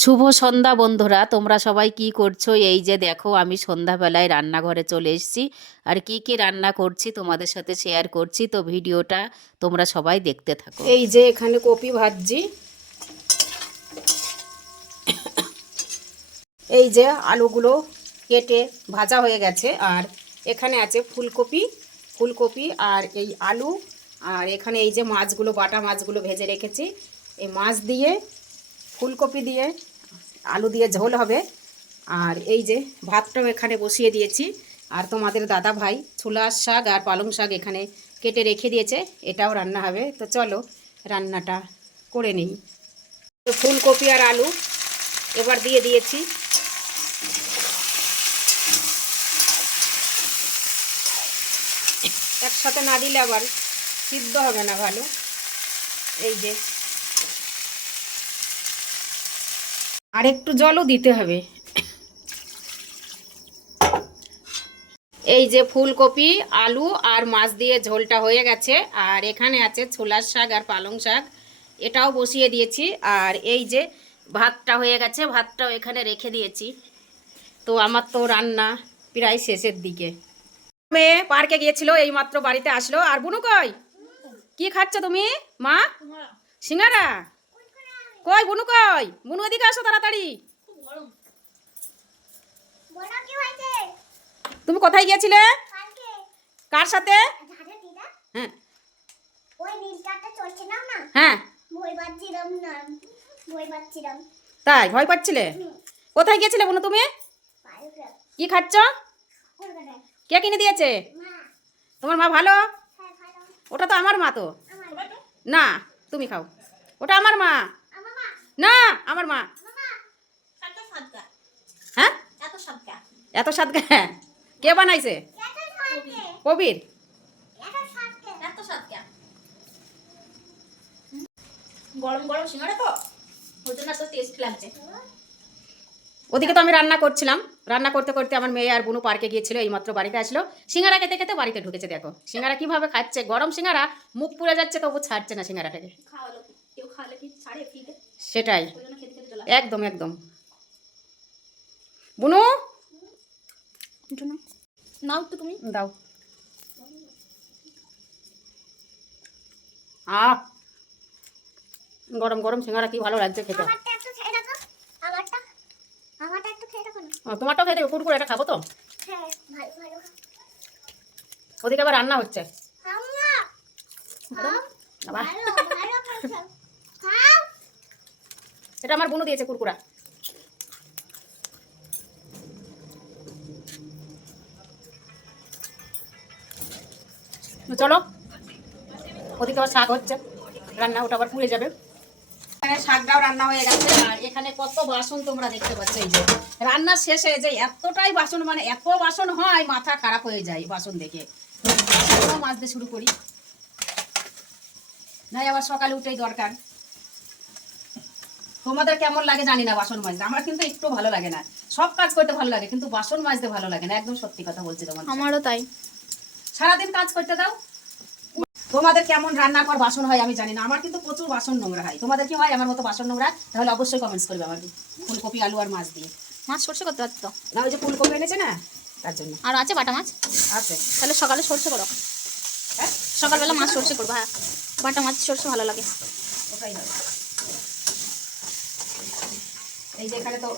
শুভ সন্ধ্যা বন্ধুরা, তোমরা সবাই কি করছো? এই যে দেখো, আমি সন্ধ্যাবেলায় রান্নাঘরে চলে এসেছি। আর কি কি রান্না করছি তোমাদের সাথে শেয়ার করছি, তো ভিডিওটা তোমরা সবাই দেখতে থাকো। এই যে এখানে কপি ভাজছি, এই যে আলুগুলো কেটে ভাজা হয়ে গেছে, আর এখানে আছে ফুলকপি ফুলকপি আর এই আলু, আর এখানে এই যে মাছগুলো, বাটা মাছগুলো ভেজে রেখেছি। এই মাছ দিয়ে, ফুলকপি দিয়ে, আলু দিয়ে ঝোল হবে। আর এই যে ভাতটাও এখানে বসিয়ে দিয়েছি। আর তোমাদের দাদা ভাই ছোলার শাক আর পালং শাক এখানে কেটে রেখে দিয়েছে, এটাও রান্না হবে। তো চলো রান্নাটা করে নিই। তো ফুলকপি আর আলু এবার দিয়ে দিয়েছি। একসাথে না দিলে আবার সিদ্ধ হবে না ভালো। এই যে আর একটু জলও দিতে হবে। এই যে ফুলকপি, আলু আর মাছ দিয়ে ঝোলটা হয়ে গেছে। আর এখানে আছে ছোলার শাক আর পালং শাক, এটাও বসিয়ে দিয়েছি। আর এই যে ভাতটা হয়ে গেছে, ভাতটাও এখানে রেখে দিয়েছি। তো আমার তো রান্না প্রায় শেষের দিকে। মেয়ে পার্কে গিয়েছিল, এই মাত্র বাড়িতে আসলো। আর বুনু কই? কি খাচ্ছ তুমি মা? সিঙ্গারা? কই বুনু, কই বুনু? এদিকে আসো তাড়াতাড়ি। তুমি কোথায় গিয়েছিলে? কার সাথে? হ্যাঁ হ্যাঁ, তাই ভয় পাচ্ছিলে? কোথায় গিয়েছিলে বুনু তুমি? কি খাচ্ছ? কে কিনে দিয়েছে? তোমার মা ভালো? ওটা তো আমার মা। তো না, তুমি খাও। ওটা আমার মা না, আমার মা। হ্যাঁ, এত স্বাদ কে বানাইছে? কবির। গরম গরম সিঙ্গাড়া তো ওই জন্য তো টেস্ট লাগছে। ওদিকে তো আমি রান্না করছিলাম, রান্না করতে করতে আমার মেয়ে আর বুনু পার্কে গিয়েছিল, এইমাত্র বাড়িতে আসলো। সিঙ্গারা খেতে খেতে বাড়িতে ঢুকেছে। দেখো সিঙ্গারা কিভাবে খাচ্ছে, গরম সিঙ্গারা, মুখ পুড়ে যাচ্ছে তবু ছাড়ছে না সিঙ্গারাটাকে। সেটাই, একদম একদম। বুনু নাও তো, তুমি দাও। আহ, গরম গরম সিঙ্গারা কি ভালো লাগছে খেতে। তোমারটাও খেয়ে দেবে, কুরকুরে এটা খাবো তো। ওদিকে আবার রান্না হচ্ছে। এটা আমার বুনু দিয়েছে কুরকুরা। চলো, ওদিকে আবার শাক হচ্ছে রান্না, ওটা আবার পুড়ে যাবে। এখানে শাকটাও রান্না হয়ে গেছে। আর এখানে কত বাসন তোমরা দেখতে পাচ্ছ। এই যে রান্নার শেষে যে এতটাই বাসন, মানে এত বাসন হয় মাথা খারাপ হয়ে যায় বাসন দেখে। মাজতে শুরু করি, নাই আবার সকালে উঠেই দরকার। তোমাদের কেমন লাগে জানি না বাসন মাজতে, আমার কিন্তু একটু ভালো লাগে না। সব কাজ করতে ভালো লাগে কিন্তু বাসন মাজতে ভালো লাগে না, একদম সত্যি কথা বলছি তোমার। আমারও তাই। সারাদিন কাজ করতে দাও। তোমাদের কেমন রান্নার পর বাসন হয় আমি জানি না, আমার কিন্তু প্রচুর বাসন নোংরা হয়। তোমাদের কি হয় আমার মতো বাসন নোংরা? তাহলে অবশ্যই কমেন্টস করবে আমাকে। ফুলকপি, আলু আর মাছ দিয়ে। মাছ সরষে করতে পারতো না, ওই যে ফুলকপি এনেছে না, তার জন্য। আর আছে বাটা মাছ আছে, তাহলে সকালে সরষে করো। হ্যাঁ সকালবেলা মাছ সরষে করবো। হ্যাঁ, বাটা মাছ সরষে ভালো লাগে। ওটাই হবে। এই যে এখানে তো